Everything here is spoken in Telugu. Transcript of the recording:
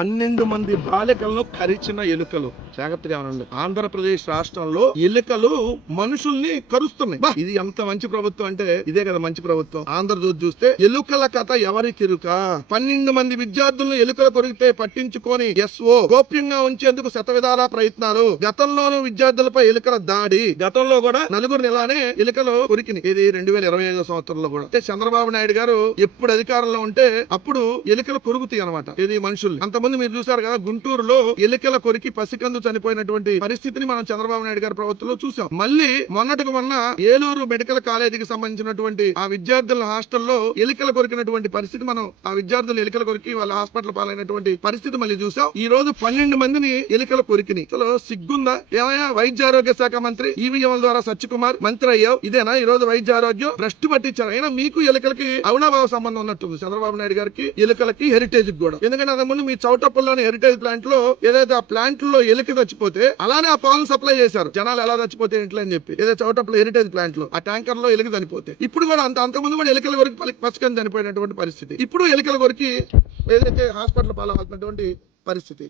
12 మంది బాలికలను కరిచిన ఎలుకలు. జాగ్రత్తగా ఉండండి. ఆంధ్రప్రదేశ్ రాష్ట్రంలో ఎలుకలు మనుషుల్ని కరుస్తున్నాయి. ఇది ఎంత మంచి ప్రభుత్వం అంటే ఇదే కదా మంచి ప్రభుత్వం. ఆంధ్రజ్యోతి చూస్తే ఎలుకల కథ ఎవరి కిరుక, 12 మంది విద్యార్థులను ఎలుకలు కొరికితే పట్టించుకొని ఎస్ఓ, గోప్యంగా ఉంచేందుకు శతవిధాల ప్రయత్నాలు. గతంలోనూ విద్యార్థులపై ఎలుకల దాడి, గతంలో కూడా నలుగురిని ఇలానే ఎలుకలు కొరికినాయి. ఇది 2025 సంవత్సరంలో కూడా. అంటే చంద్రబాబు నాయుడు గారు ఎప్పుడు అధికారంలో ఉంటే అప్పుడు ఎలుకలు కొరుకుతాయి అనమాట. ఇది మనుషులు. అంతమంది మీరు చూసారు కదా, గుంటూరులో ఎలుకల కొరికి పసికందు చనిపోయినటువంటి పరిస్థితిని మనం చంద్రబాబు నాయుడు గారి ప్రభుత్వంలో చూసాం. మళ్ళీ మొన్నటికి మొన్న ఏలూరు మెడికల్ కాలేజీకి సంబంధించినటువంటి ఆ విద్యార్థుల హాస్టల్లో ఎలుకలు కొరికినటువంటి పరిస్థితి, మనం ఆ విద్యార్థులు ఎలుకలు కొరికి వాళ్ళ హాస్పిటల్ పాలైనటువంటి పరిస్థితి మళ్ళీ చూసాం. ఈ రోజు 12 మందిని ఎలుకలు కొరికినాయి. అసలు సిగ్గుందా ఏమయ్యా? వైద్య ఆరోగ్య శాఖ మంత్రి ఈవీఎంల ద్వారా సత్యకుమార్ మంత్రి అయ్యావు. ఇదేనా ఈ రోజు వైద్య ఆరోగ్యం? భ్రష్టు పట్టించారు. అయినా మీకు ఎలుకలకి అవినాభావ సంబంధం ఉన్నట్టుంది చంద్రబాబు నాయుడు గారికి, ఎలుకలకి, హెరిటేజ్ కూడా. ఎందుకంటే అంతకుముందు మీ చౌటప్పల్లోని హెరిటేజ్ ప్లాంట్ లో ఏదైతే ఆ ప్లాంట్ లో ఎలుక చచ్చిపోతే అలానే ఆ పాలను సప్లై చేశారు. జనాలు ఎలా చచ్చిపోతే ఇంట్లో అని చెప్పి, ఏదైతే చౌటప్పల హెరిటేజ్ ప్లాంట్ లో ఆ ట్యాంకర్ లో ఎలుక చనిపోతే, ఇప్పుడు కూడా అంతకుముందు కూడా ఎలుకల కొరికి పసికని చనిపోయినటువంటి పరిస్థితి. ఇప్పుడు ఎలుకల కొరికి ఏదైతే హాస్పిటల్ పాలవుతున్నటువంటి పరిస్థితి.